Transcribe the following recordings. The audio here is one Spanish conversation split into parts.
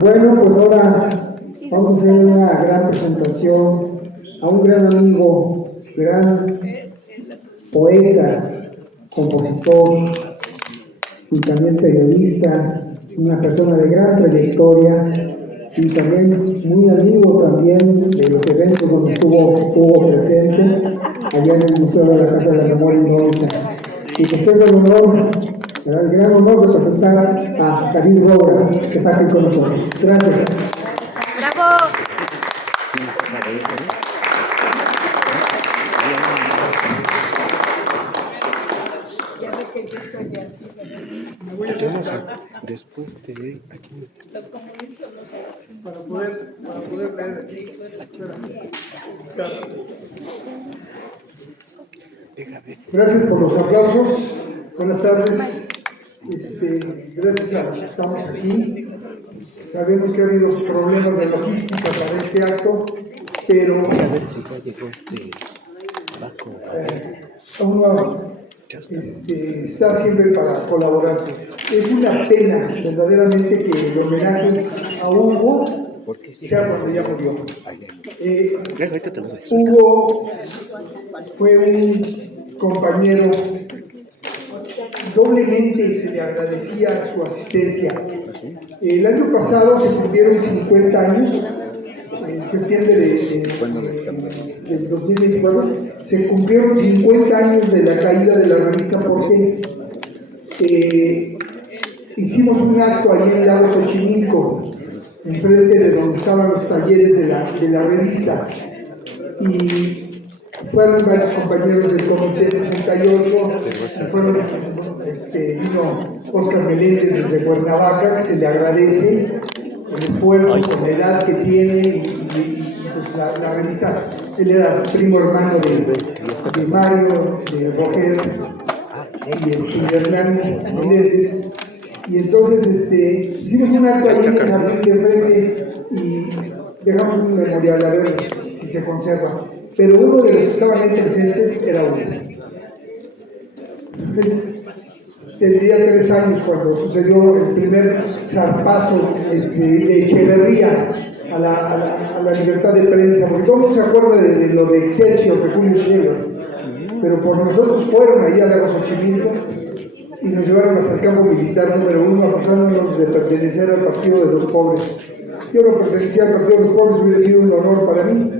Bueno, pues ahora vamos a hacer una gran presentación a un gran amigo, gran poeta, compositor y también periodista, una persona de gran trayectoria y también muy amigo también de los eventos donde estuvo presente allá en el Museo de la Casa de la Memoria Histórica. Y pues tengo el honor, el gran honor de presentar a David Roura, que está aquí con nosotros. Gracias. ¡Bravo! Después te ve aquí. Los comunistas no se hacen. Para poder ver. Gracias por los aplausos. Buenas tardes. Gracias a los que estamos aquí. Sabemos que ha habido problemas de logística para este acto, pero A ver si ya llegó uno está siempre para colaborar. Es una pena verdaderamente que el homenaje a Hugo sea cuando ya murió. Hugo fue un compañero, doblemente se le agradecía su asistencia. El año pasado se cumplieron 50 años, en septiembre del 2024, se cumplieron 50 años de la caída de la revista Porqué. Hicimos un acto allí en el lago Xochimilco, enfrente de donde estaban los talleres de la revista, y fueron varios compañeros del Comité 68, vino Óscar Meléndez desde Cuernavaca, que se le agradece el esfuerzo con la edad que tiene y pues la revista. Él era primo hermano de Mario, de Roger y de Hernán Meléndez. Y entonces hicimos un acto ahí en abril de frente y dejamos un memorial a ver si se conserva. Pero uno de los que estaban ahí presentes era uno. Tendría 3 años cuando sucedió el primer zarpazo de Echeverría a la libertad de prensa, porque todo el mundo se acuerda de lo de Excelsior, de Julio Scherer, pero por nosotros fueron ahí a la Xochimilco y nos llevaron hasta el campo militar número 1, acusándonos de pertenecer al Partido de los Pobres. Yo no pertenecía al Partido de los Pobres, hubiera sido un honor para mí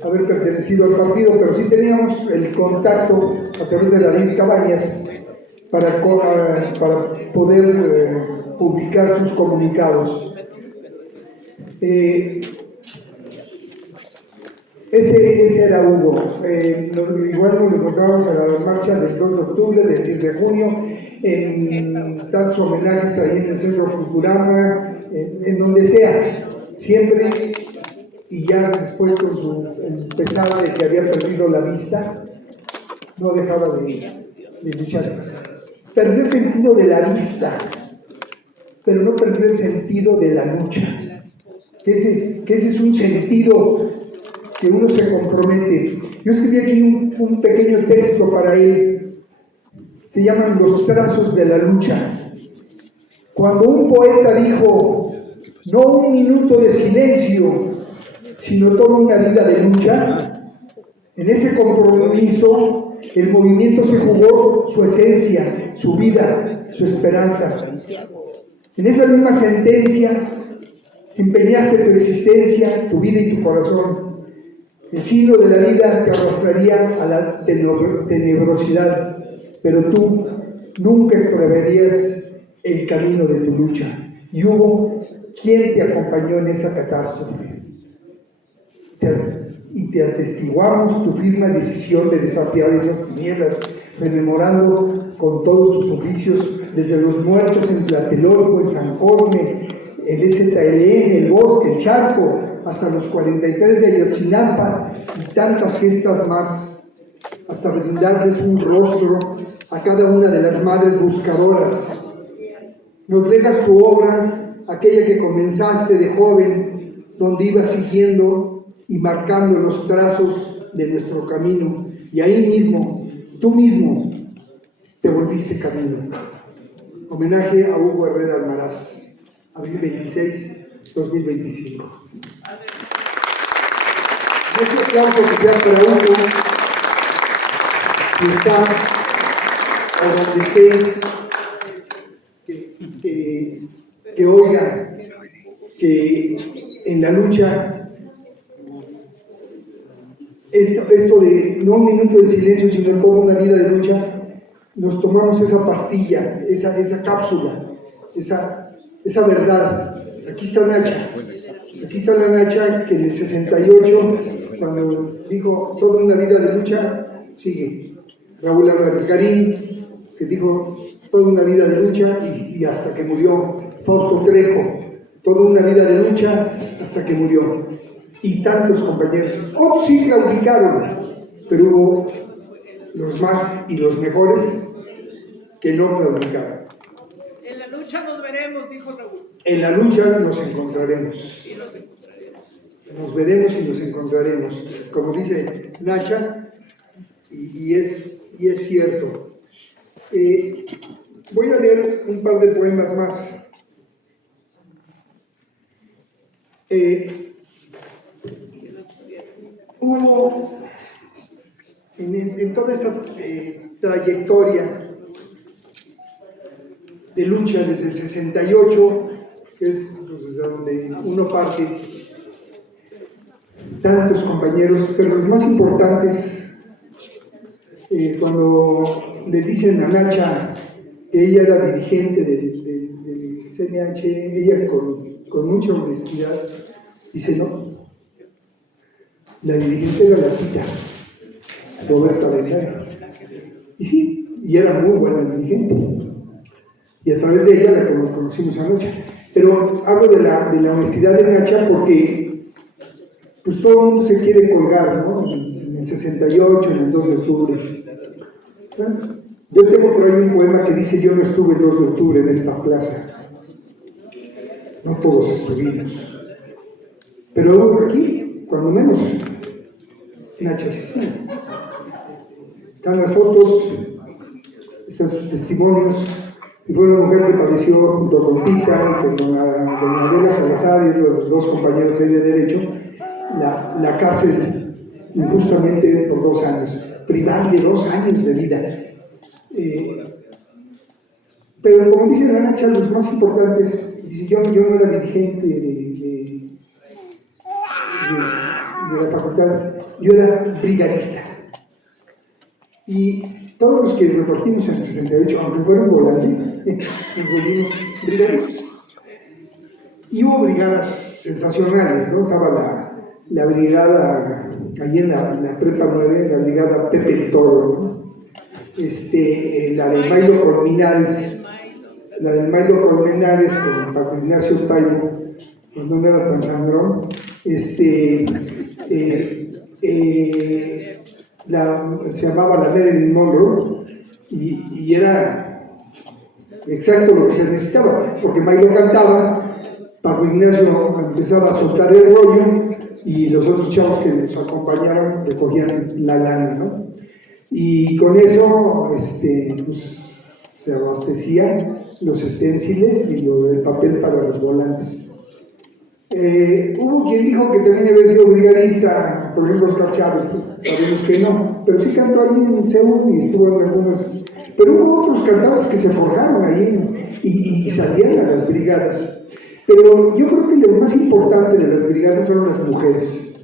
haber pertenecido al partido, pero sí teníamos el contacto a través de David Cabañas para poder publicar sus comunicados. Ese era Hugo. Igual nos encontrábamos a la marcha del 2 de octubre, del 10 de junio, en tantos homenajes ahí en el Centro Futurama, en donde sea, siempre. Y ya después con su pesar de que había perdido la vista, no dejaba de luchar. Perdió el sentido de la vista, pero no perdió el sentido de la lucha. Que ese es un sentido que uno se compromete. Yo escribí aquí un pequeño texto para él. Se llaman Los trazos de la lucha. Cuando un poeta dijo, no un minuto de silencio, sino toda una vida de lucha, en ese compromiso el movimiento se jugó su esencia, su vida, su esperanza. En esa misma sentencia empeñaste tu existencia, tu vida y tu corazón. El signo de la vida te arrastraría a la tenebrosidad, pero tú nunca extraviarías el camino de tu lucha. Y hubo quien te acompañó en esa catástrofe. Y te atestiguamos tu firme decisión de desafiar esas tinieblas, rememorando con todos tus oficios, desde los muertos en Tlatelolco, en San Cosme, el STLN, el Bosque, el Charco, hasta los 43 de Ayotzinapa y tantas gestas más, hasta brindarles un rostro a cada una de las madres buscadoras. Nos legas tu obra, aquella que comenzaste de joven, donde ibas siguiendo y marcando los trazos de nuestro camino, y ahí mismo, tú mismo, te volviste camino. Homenaje a Hugo Herrera Almaraz, abril 26 2025. Ese aplauso que sea para Hugo, que está o donde esté, que oiga que en la lucha, esto de no un minuto de silencio, sino toda una vida de lucha, nos tomamos esa pastilla, esa cápsula, esa verdad. Aquí está Nacha. Aquí está la Nacha que en el 68, cuando dijo toda una vida de lucha, sigue. Raúl Álvarez Garín, que dijo toda una vida de lucha y hasta que murió. Fausto Trejo, toda una vida de lucha hasta que murió. Y tantos compañeros. Otros sí claudicaron, pero hubo los más y los mejores que no claudicaron. En la lucha nos veremos, dijo Raúl. En la lucha nos encontraremos. Nos veremos y nos encontraremos. Como dice Nacha, y es cierto. Voy a leer un par de poemas más. Hubo en toda esta trayectoria de lucha desde el 68, que es desde donde uno parte, tantos compañeros, pero los más importantes, cuando le dicen a Nacha que ella era dirigente del CNH, ella con mucha honestidad dice: no, la dirigente era la tita Roberta Bernal. Y sí, y era muy buena dirigente. Y a través de ella la conocimos a Nacha. Pero hablo de la honestidad de Nacha porque pues todo el mundo se quiere colgar, ¿no? En el 68, en el 2 de octubre. ¿Bueno? Yo tengo por ahí un poema que dice: yo no estuve el 2 de octubre en esta plaza. No todos estuvimos. Pero aquí, cuando menos, Nacha asistió. Están las fotos, estos testimonios. Y fue una mujer que padeció junto con Tita y con doña Adela Salazar y los dos compañeros de derecho la cárcel injustamente por 2 años, privar de 2 años de vida. Pero como dice la Nacha, los más importantes, dice: yo no era dirigente de la facultad, yo era brigadista. Y todos los que repartimos en el 68, aunque fueron volantes, nos volvimos brigadistas. Y hubo brigadas sensacionales, ¿no? Estaba la brigada, allí en la Prepa 9, la brigada Pepe el Toro, ¿no? La de Mailo Colmenares, con Paco Ignacio Taibo, pues no era tan sangrón. Se llamaba la Marilyn Monroe y era exacto lo que se necesitaba, porque Mailo cantaba, Paco Ignacio empezaba a soltar el rollo y los otros chavos que nos acompañaban recogían la lana, ¿no? Y con eso pues, se abastecían los esténciles y lo del papel para los volantes. Hubo quien dijo que también había sido brigadista, por ejemplo Oscar Chávez, sabemos que no, pero sí cantó ahí en Seúl y estuvo en algunas. Pero hubo otros cantantes que se forjaron ahí y salían a las brigadas. Pero yo creo que lo más importante de las brigadas fueron las mujeres,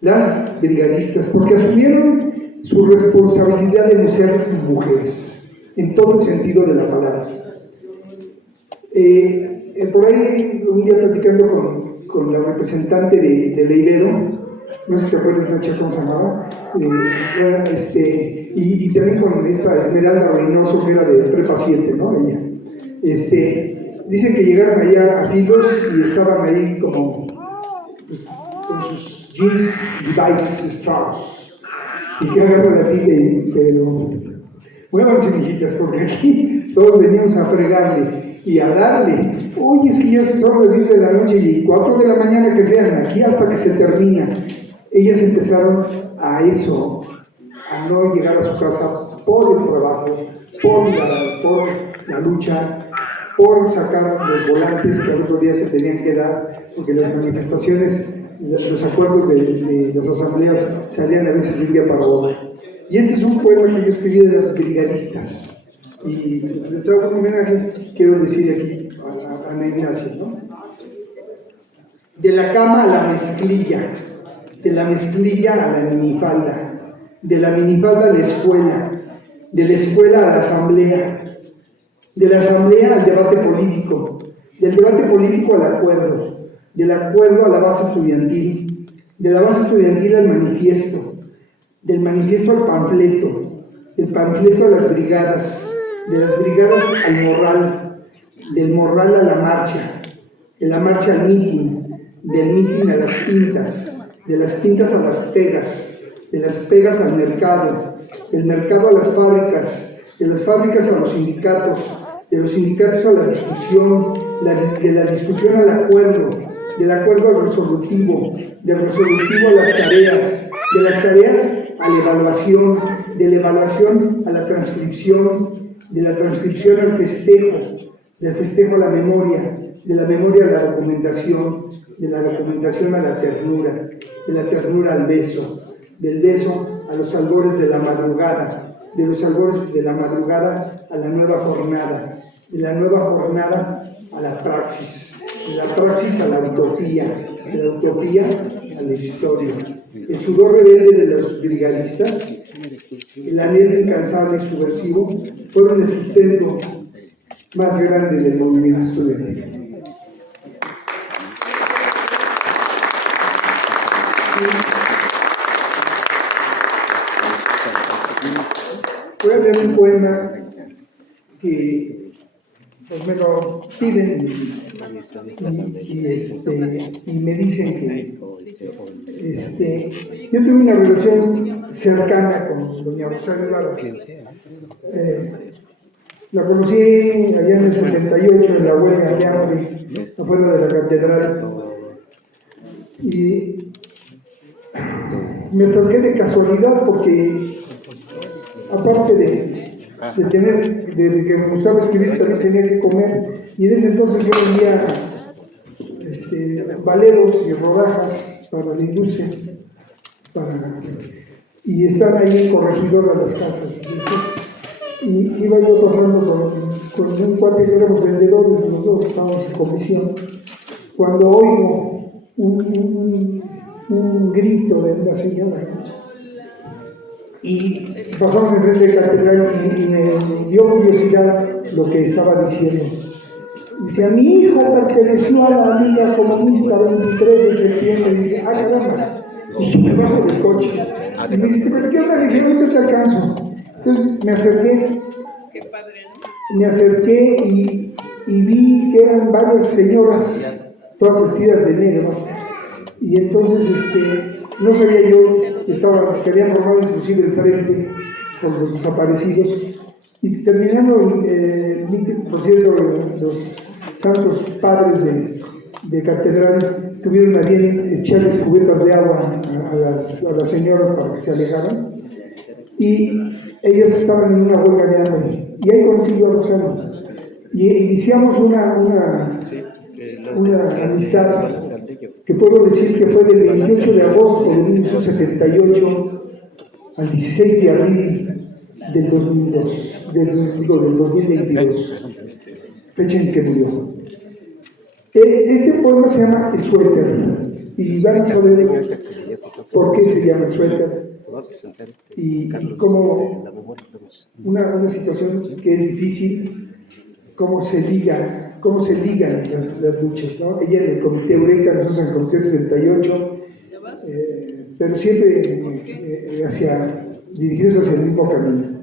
las brigadistas, porque asumieron su responsabilidad de no ser mujeres, en todo el sentido de la palabra. Por ahí, un día platicando con la representante de Leibero, no sé si te acuerdas, Nacha, ¿cómo se llamaba? Y también con esta Esmeralda Reynoso, que era de Prepa 7, ¿no? Ella. Dicen que llegaron allá a Filos y estaban ahí como pues, con sus jeans Levi's Strauss. Y que agarran la tía, pero muévanse, mijitas, porque aquí todos venimos a fregarle y a darle. Oye, es que ya son las 10 de la noche y 4 de la mañana que sean, aquí hasta que se termina. Ellas empezaron a eso, a no llegar a su casa por el trabajo, por la lucha, por sacar los volantes que al otro día se tenían que dar, porque las manifestaciones, los acuerdos de las asambleas salían a veces de un día para otro. Y este es un poema que yo escribí de las brigadistas. Y les hago un homenaje, quiero decir aquí a Ana Ignacia, ¿no? De la cama a la mezclilla, de la mezclilla a la minifalda, de la minifalda a la escuela, de la escuela a la asamblea, de la asamblea al debate político, del debate político al acuerdo, del acuerdo a la base estudiantil, de la base estudiantil al manifiesto, del manifiesto al panfleto, del panfleto a las brigadas, de las brigadas al morral, del morral a la marcha, de la marcha al mitin, del mitin a las pintas, de las pintas a las pegas, de las pegas al mercado, del mercado a las fábricas, de las fábricas a los sindicatos, de los sindicatos a la discusión, de la discusión al acuerdo, del acuerdo al resolutivo, del resolutivo a las tareas, de las tareas a la evaluación, de la evaluación a la transcripción, de la transcripción al festejo, del festejo a la memoria, de la memoria a la documentación, de la documentación a la ternura, de la ternura al beso, del beso a los albores de la madrugada, de los albores de la madrugada a la nueva jornada, de la nueva jornada a la praxis, de la praxis a la utopía, de la utopía a la historia. El sudor rebelde de los brigadistas, el anhelo incansable y subversivo, fueron el sustento más grande del movimiento estudiantil. Voy a leer un poema que pues me lo piden y me dicen que yo tuve una relación cercana con doña Rosario Lara. La conocí allá en el 78 en la huelga de hambre, afuera de la catedral, y me acerqué de casualidad porque aparte de que me gustaba escribir, también tenía que comer, y en ese entonces yo vendía valeros y rodajas para la industria, y están ahí en Corregidora las casas, y iba yo pasando con un cuate que éramos vendedores, los dos estábamos en comisión, cuando oigo un grito de una señora, y pasamos enfrente de la catedral y me dio curiosidad lo que estaba diciendo. Dice, a mi hijo perteneció a la Liga Comunista 23 de septiembre. Y dije, caramba. Y yo me bajo del coche. Y me dice, ¿pero qué onda? Le dije, no te alcanzo. Entonces me acerqué. Qué padre, ¿no? Me acerqué y vi que eran varias señoras, todas vestidas de negro. Y entonces, no sabía yo, que habían formado inclusive el frente por los desaparecidos, y terminando por cierto, los santos padres de catedral tuvieron a bien echarles cubetas de agua a las señoras para que se alejaran, y ellas estaban en una huelga de hambre, y ahí conocí yo a Rosario, y iniciamos una amistad que puedo decir que fue del 28 de agosto de 1978 al 16 de abril del 2022, fecha en que murió. Este poema se llama El suéter, y van a saber por qué se llama El suéter, y cómo una situación que es difícil, cómo se ligan las luchas, ¿no? Ella en el Comité Eureka, nosotros en el Comité 68, pero siempre dirigidos hacia el mismo camino.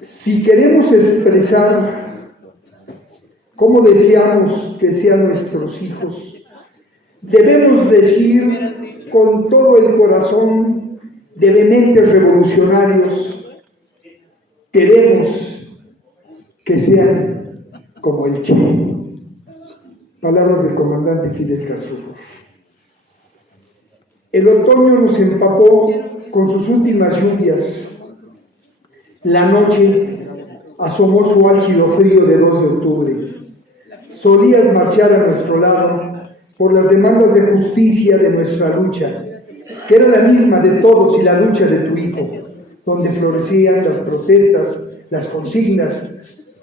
Si queremos expresar cómo deseamos que sean nuestros hijos, debemos decir con todo el corazón de vehementes revolucionarios, queremos que sean como el Che. Palabras del comandante Fidel Castro. El otoño nos empapó con sus últimas lluvias. La noche asomó su álgido frío de 2 de octubre. solías marchar a nuestro lado por las demandas de justicia de nuestra lucha, que era la misma de todos y la lucha de tu Hijo, donde florecían las protestas, las consignas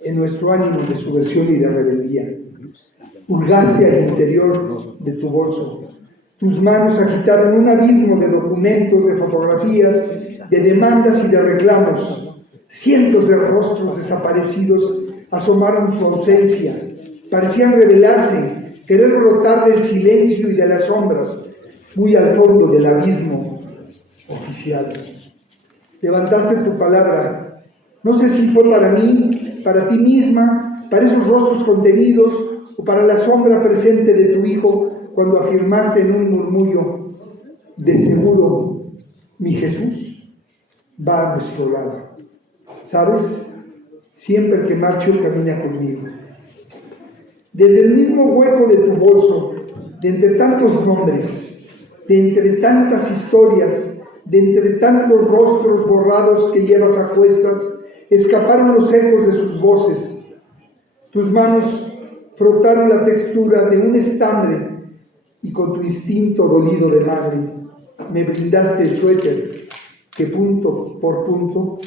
en nuestro ánimo de subversión y de rebeldía. Hurgaste al interior de tu bolso. Tus manos agitaron un abismo de documentos, de fotografías, de demandas y de reclamos. Cientos de rostros desaparecidos asomaron su ausencia. Parecían revelarse, querer brotar del silencio y de las sombras, muy al fondo del abismo oficial. Levantaste tu palabra. No sé si fue para mí, para ti misma, para esos rostros contenidos o para la sombra presente de tu Hijo cuando afirmaste en un murmullo: de seguro, mi Jesús va a nuestro lado. ¿Sabes? Siempre que marcho camina conmigo. Desde el mismo hueco de tu bolso, de entre tantos nombres, de entre tantas historias, de entre tantos rostros borrados que llevas a cuestas, escaparon los ecos de sus voces. Tus manos frotaron la textura de un estambre y con tu instinto dolido de madre me brindaste el suéter que punto por punto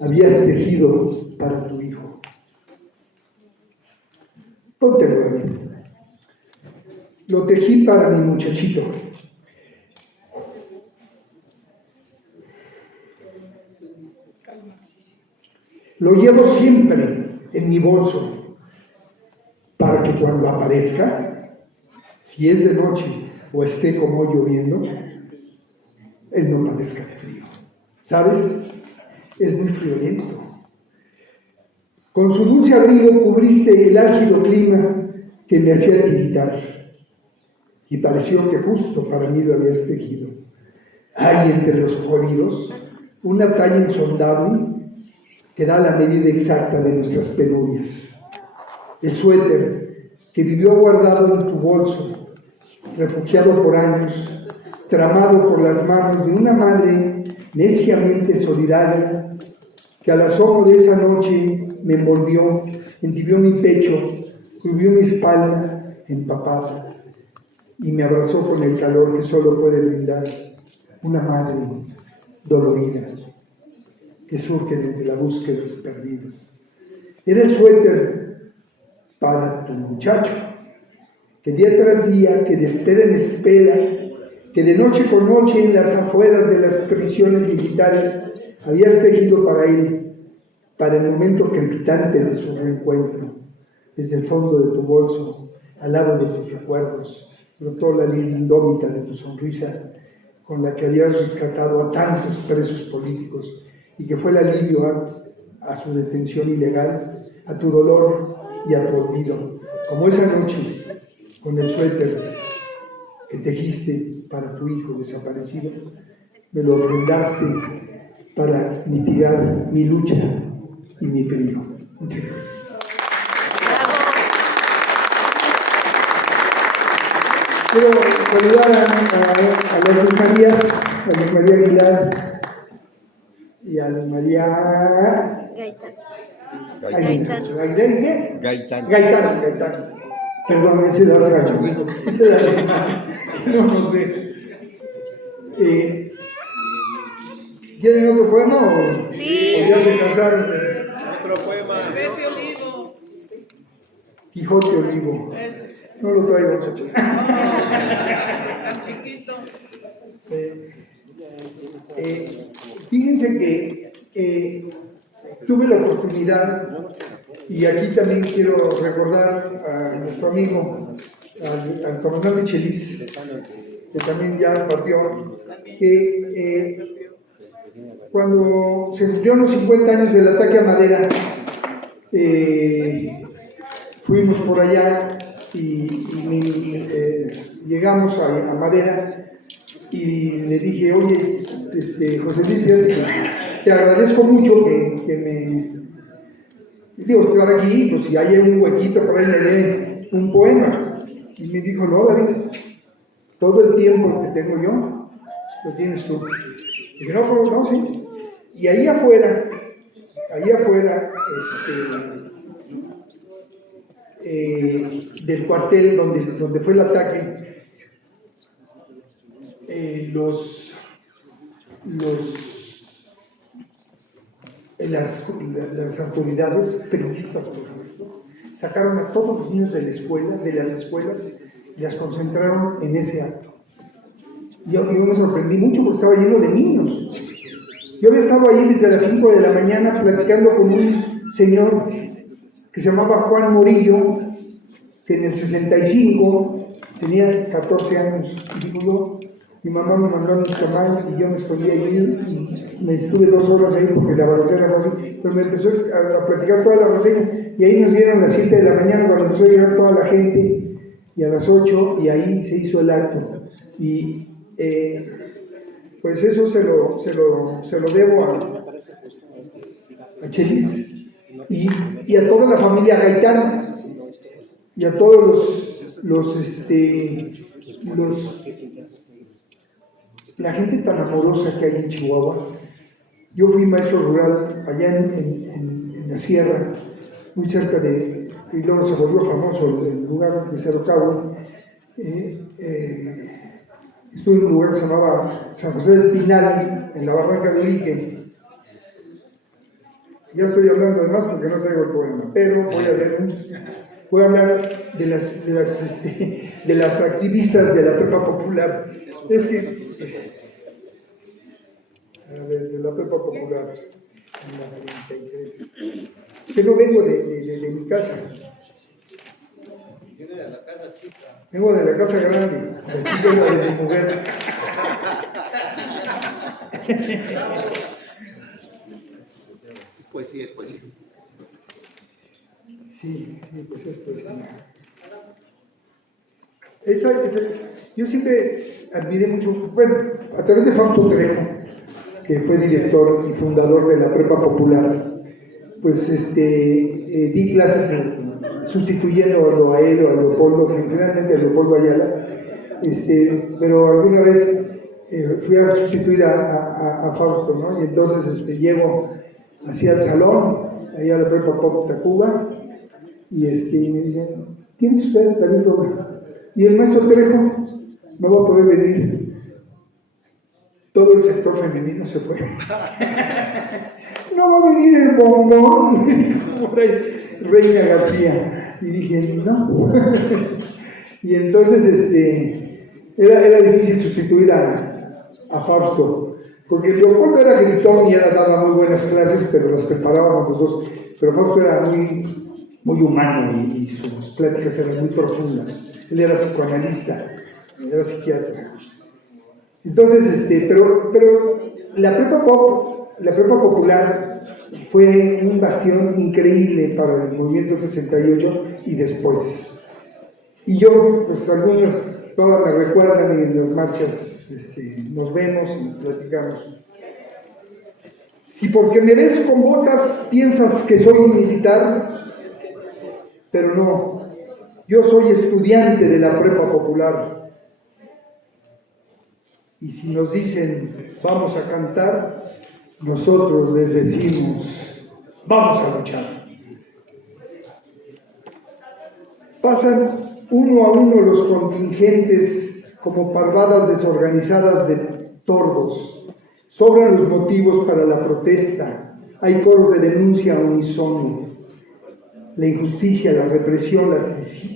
habías tejido para tu hijo. Póntelo, David. Lo tejí para mi muchachito. Lo llevo siempre en mi bolso para que cuando aparezca, si es de noche o esté como hoy lloviendo, él no padezca de frío. ¿Sabes? Es muy friolento. Con su dulce abrigo cubriste el álgido clima que me hacía tiritar, y pareció que justo para mí lo habías tejido. Hay entre los jodidos una talla insondable que da la medida exacta de nuestras penurias. El suéter que vivió guardado en tu bolso, refugiado por años, tramado por las manos de una madre neciamente solidaria, que al asomo de esa noche me envolvió, entibió mi pecho, cubrió mi espalda empapada y me abrazó con el calor que solo puede brindar una madre dolorida que surge desde la búsqueda de los perdidos. Era el suéter para tu muchacho, que día tras día, que de espera en espera, que de noche con noche en las afueras de las prisiones militares habías tejido para él, para el momento crepitante de su reencuentro. Desde el fondo de tu bolso, al lado de tus recuerdos, brotó la línea indómita de tu sonrisa con la que habías rescatado a tantos presos políticos y que fue el alivio a su detención ilegal, a tu dolor y a tu olvido. Como esa noche, con el suéter que tejiste para tu hijo desaparecido, me lo ofrendaste para mitigar mi lucha y mi frío. Muchas gracias. Quiero saludar a las Luz Marías, a Luz María Aguilar y a Luz María Gaitán. ¿Aguilar y qué? Gaitán. Gaitán. Perdón, ese da gacho. Ese da no sé. ¿Quieren otro poema o, Sí. o ya se cansaron? Otro poema. Pepe Olivo. Quijote Olivo. Ese. No lo traigo, muchacho. Tan chiquito. Fíjense que tuve la oportunidad, y aquí también quiero recordar a nuestro amigo, al coronel Michelis, que también ya partió, que cuando se cumplieron los 50 años del ataque a Madera, fuimos por allá y llegamos a Madera y le dije: oye, José Luis, te agradezco mucho que me... Digo, estar aquí, pues si hay un huequito por ahí le lee un poema. Y me dijo: no, David, todo el tiempo que tengo yo, lo tienes tú. Y dije: no, sí. Y ahí afuera, del cuartel donde fue el ataque, las autoridades periodistas, por ejemplo, sacaron a todos los niños de las escuelas, y las concentraron en ese acto. Yo me sorprendí mucho porque estaba lleno de niños. Yo había estado ahí desde las 5 de la mañana platicando con un señor que se llamaba Juan Morillo, que en el 65 tenía 14 años. Y digo yo, mi mamá me mandó a mi tamal y yo me escondí allí y me estuve 2 horas ahí porque la balacera fue así. Pero me empezó a platicar toda la reseña y ahí nos dieron las 7 de la mañana cuando empezó a llegar toda la gente y a las 8 y ahí se hizo el acto. Y pues eso se lo debo a Chelis y a toda la familia Gaitán y a todos la gente tan amorosa que hay en Chihuahua. Yo fui maestro rural allá en la sierra, muy cerca de, y luego se volvió famoso el lugar de Cerocahue. Estuve en un lugar que se llamaba San José del Pinal, en la barranca de Urique. Ya estoy hablando de más porque no traigo el poema, pero voy a hablar de las activistas de la prepa popular. Es que, de la prepa popular, en la 43. Es que no vengo de mi casa. Viene de la casa chica. Vengo de la casa grande, la chica es la de mi mujer. Es poesía. Sí, pues es poesía. Yo siempre admiré mucho, bueno, a través de Fausto Trejo, que fue director y fundador de la Prepa Popular, pues di clases sustituyendo a él o a Leopoldo, generalmente a Leopoldo Ayala, pero alguna vez fui a sustituir a Fausto, ¿no? Y entonces llego hacia el salón, ahí a la Prepa Pop Tacuba, y me dicen, ¿tiene usted David Robles? Y el maestro Trejo no va a poder venir. Todo el sector femenino se fue. No va a venir el bombón, por ahí, Reina García. Y dije, no. Y entonces era difícil sustituir a Fausto, porque Leopoldo era gritón y daba muy buenas clases, pero las preparábamos los dos. Pero Fausto era muy humano y sus pláticas eran muy profundas. Él era psicoanalista, era psiquiatra. Entonces, pero la prepa popular fue un bastión increíble para el movimiento del 68 y después. Y yo, pues algunas, todas me recuerdan y en las marchas nos vemos y platicamos. Si porque me ves con botas piensas que soy un militar, pero no. Yo soy estudiante de la prepa popular. Y si nos dicen, vamos a cantar, nosotros les decimos, vamos a luchar. Pasan uno a uno los contingentes como parvadas desorganizadas de tordos. Sobran los motivos para la protesta. Hay coros de denuncia unísono. La injusticia, la represión,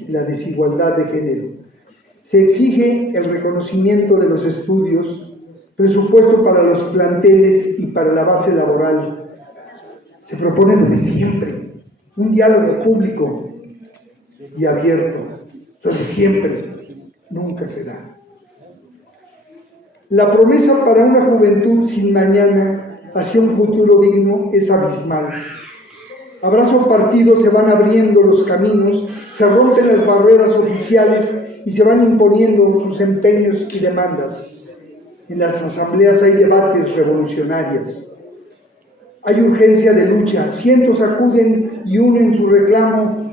la desigualdad de género. Se exige el reconocimiento de los estudios, presupuesto para los planteles y para la base laboral. Se propone lo de siempre, un diálogo público y abierto, lo de siempre, nunca se da. La promesa para una juventud sin mañana hacia un futuro digno es abismal. Abrazo partido se van abriendo los caminos, se rompen las barreras oficiales y se van imponiendo sus empeños y demandas. En las asambleas hay debates revolucionarios. Hay urgencia de lucha, cientos acuden y unen su reclamo,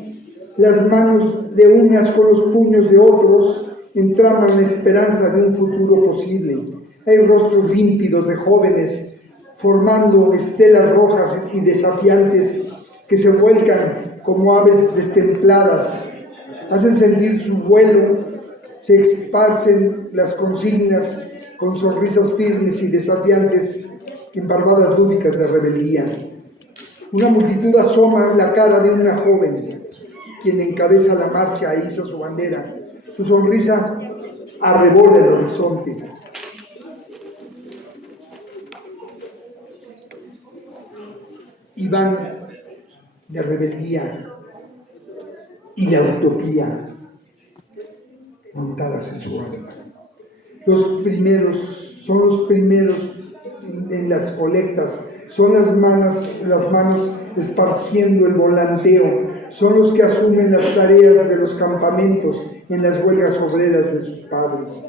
las manos de unas con los puños de otros entraman la esperanza de un futuro posible. Hay rostros límpidos de jóvenes formando estelas rojas y desafiantes que se vuelcan como aves destempladas hacen sentir su vuelo, se esparcen las consignas con sonrisas firmes y desafiantes en barbadas lúdicas de rebeldía. Una multitud asoma la cara de una joven, quien encabeza la marcha e iza su bandera. Su sonrisa arrebora el horizonte. Y van de rebeldía y la utopía montadas en su alma. Son los primeros en las colectas, son las manos esparciendo el volanteo, son los que asumen las tareas de los campamentos en las huelgas obreras de sus padres.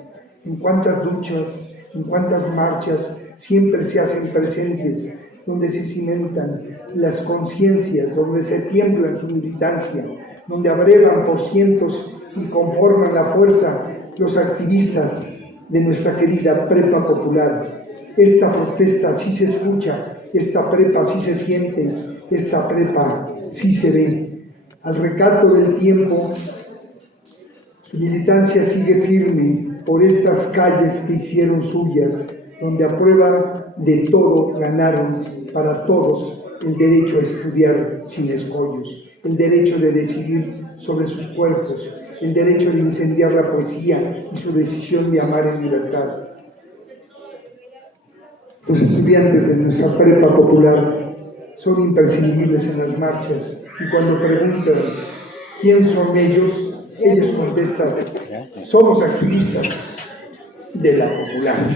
En cuántas luchas, en cuántas marchas siempre se hacen presentes, donde se cimentan las conciencias, donde se tiembla en su militancia, donde abrevan por cientos y conforman la fuerza los activistas de nuestra querida prepa popular. Esta protesta sí se escucha, esta prepa sí se siente, esta prepa sí se ve. Al recato del tiempo, su militancia sigue firme por estas calles que hicieron suyas, donde a prueba de todo ganaron para todos el derecho a estudiar sin escollos, el derecho de decidir sobre sus cuerpos, el derecho de incendiar la poesía y su decisión de amar en libertad. Los estudiantes de nuestra prepa popular son imprescindibles en las marchas y cuando preguntan quién son ellos contestan: somos activistas de la popular.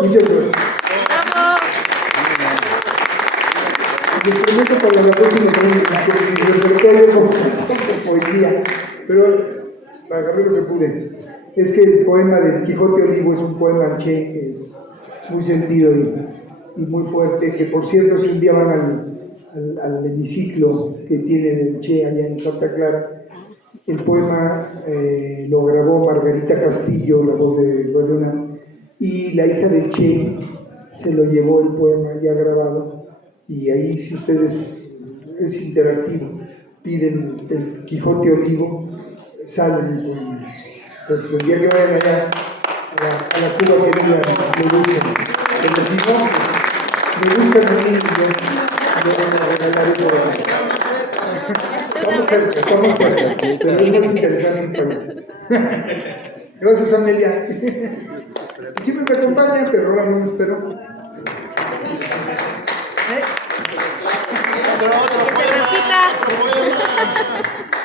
Muchas gracias. Les prometo para la próxima mi repertorio con poesía, pero para agarrar lo que pude. Es que el poema del Quijote Olivo es un poema che que es muy sentido y muy fuerte, que por cierto si un día van al hemiciclo que tiene el Che allá en Santa Clara, el poema lo grabó Margarita Castillo, la voz de Guadaluna, y la hija del Che se lo llevó el poema ya grabado, y ahí si ustedes, es interactivo, piden el Quijote Olivo, sale el poema. Pues el día que vayan allá a la Cuba querida, me buscan. Pero si no, me buscan a mí y yo regalaré por ahí. Estamos cerca, pero es más interesante para mí. Gracias, Amelia. Siempre me acompañan, pero ahora no me espero.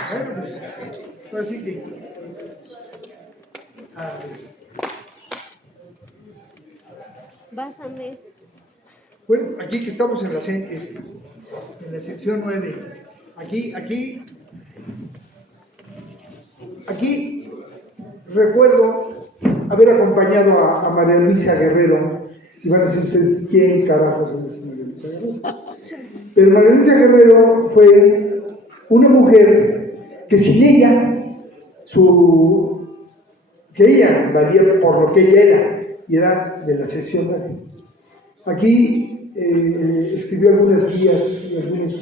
Bueno, pues, así que. Básame. Bueno, aquí que estamos en la sección 9. Aquí recuerdo haber acompañado a María Luisa Guerrero. Y van a decir ustedes, ¿quién carajos es María Luisa Guerrero? Pero María Luisa Guerrero fue una mujer que sin ella, que ella valía por lo que ella era, y era de la sección 9. Aquí escribió algunas guías y algunos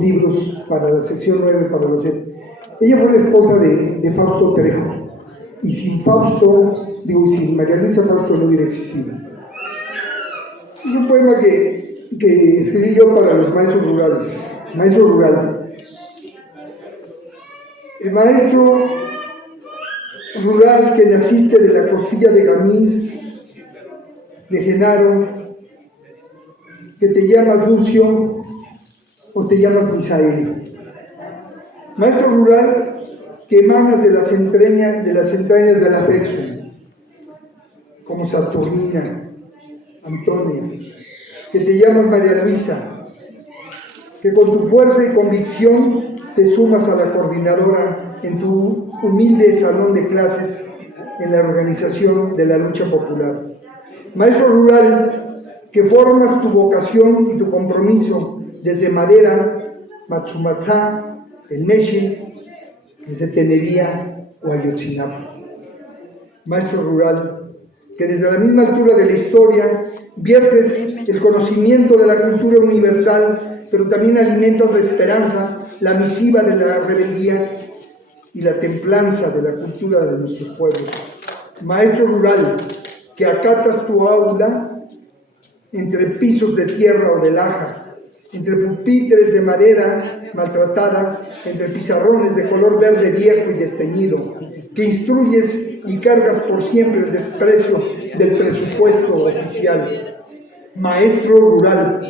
libros para la sección 9, para la SEP. Ella fue la esposa de Fausto Trejo, y sin María Luisa Fausto no hubiera existido. Es un poema que escribí yo para los maestros rurales. Maestro rural. El maestro rural que naciste de la costilla de Gamís, de Genaro, que te llamas Lucio o te llamas Misael. Maestro rural que emanas de las entrañas del afecto, como Saturnina, Antonia, que te llamas María Luisa, que con tu fuerza y convicción te sumas a la coordinadora en tu humilde salón de clases en la organización de la lucha popular. Maestro rural, que formas tu vocación y tu compromiso desde Madera, Matsumatzá, El Meche, desde Tenería o Ayotzinapa. Maestro rural, que desde la misma altura de la historia viertes el conocimiento de la cultura universal, pero también alimentas la esperanza, la misiva de la rebeldía, y la templanza de la cultura de nuestros pueblos. Maestro rural, que acatas tu aula entre pisos de tierra o de laja, entre pupitres de madera maltratada, entre pizarrones de color verde viejo y desteñido, que instruyes y cargas por siempre el desprecio del presupuesto oficial. Maestro rural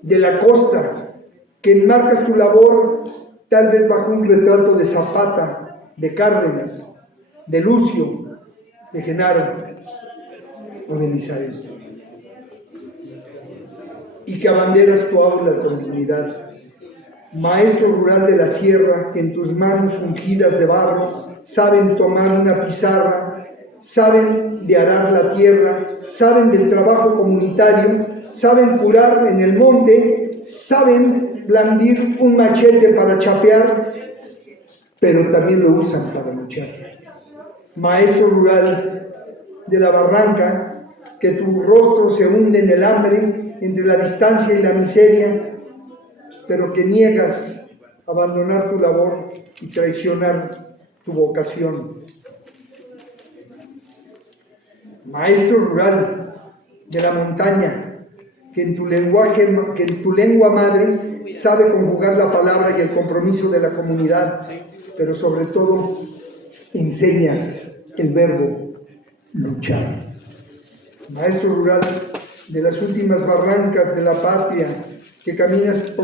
de la costa, que enmarcas tu labor tal vez bajo un retrato de Zapata, de Cárdenas, de Lucio, de Genaro o de Misael, y que abanderas tu aula con dignidad. Maestro rural de la sierra, que en tus manos ungidas de barro saben tomar una pizarra, saben de arar la tierra, saben del trabajo comunitario, saben curar en el monte, saben blandir un machete para chapear, pero también lo usan para luchar. Maestro rural de la barranca, que tu rostro se hunde en el hambre, entre la distancia y la miseria, pero que niegas abandonar tu labor y traicionar tu vocación. Maestro rural de la montaña, que en tu lengua madre sabe conjugar la palabra y el compromiso de la comunidad, pero sobre todo enseñas el verbo luchar. Maestro rural de las últimas barrancas de la patria, que caminas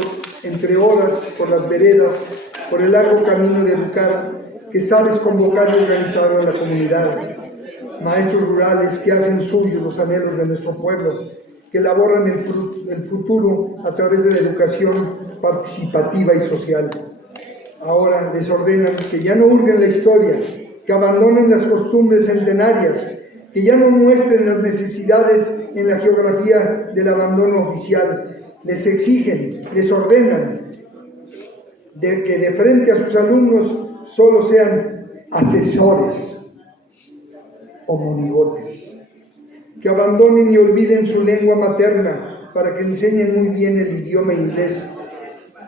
entre horas por las veredas, por el largo camino de educar, que sabes convocar y organizar a la comunidad. Maestros rurales que hacen suyos los anhelos de nuestro pueblo, que elaboran el futuro a través de la educación participativa y social. Ahora les ordenan que ya no hurguen la historia, que abandonen las costumbres centenarias, que ya no muestren las necesidades en la geografía del abandono oficial. Les exigen, les ordenan de que de frente a sus alumnos solo sean asesores o monigotes, que abandonen y olviden su lengua materna para que enseñen muy bien el idioma inglés,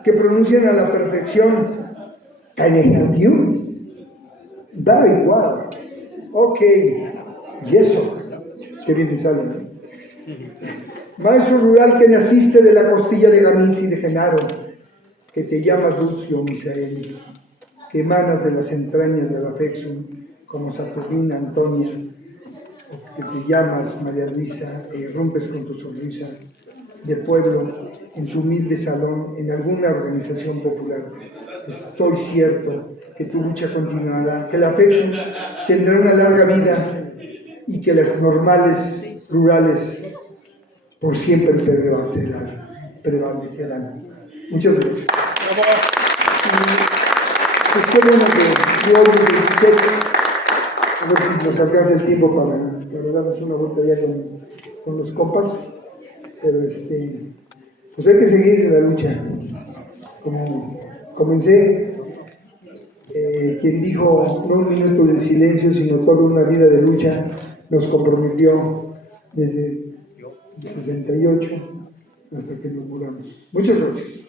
que pronuncien a la perfección. ¿Can I help you? Da igual. Ok. Y eso, que bien me sale. Maestro rural que naciste de la costilla de Gamis y de Genaro, que te llamas Lucio Misael, que emanas de las entrañas del afexum, como Saturnina Antonia, que te llamas María Luisa e irrumpes con tu sonrisa de pueblo en tu humilde salón en alguna organización popular. Estoy cierto que tu lucha continuará, que la afexum tendrá una larga vida y que las normales rurales por siempre prevalecerán. Muchas gracias. Pues qué bueno que hoy a ver si nos alcanza el tiempo para darnos una vuelta ya con los compas, pero pues hay que seguir en la lucha. Como comencé, quien dijo no un minuto de silencio, sino toda una vida de lucha, nos comprometió desde el 68 hasta que nos muramos. Muchas gracias.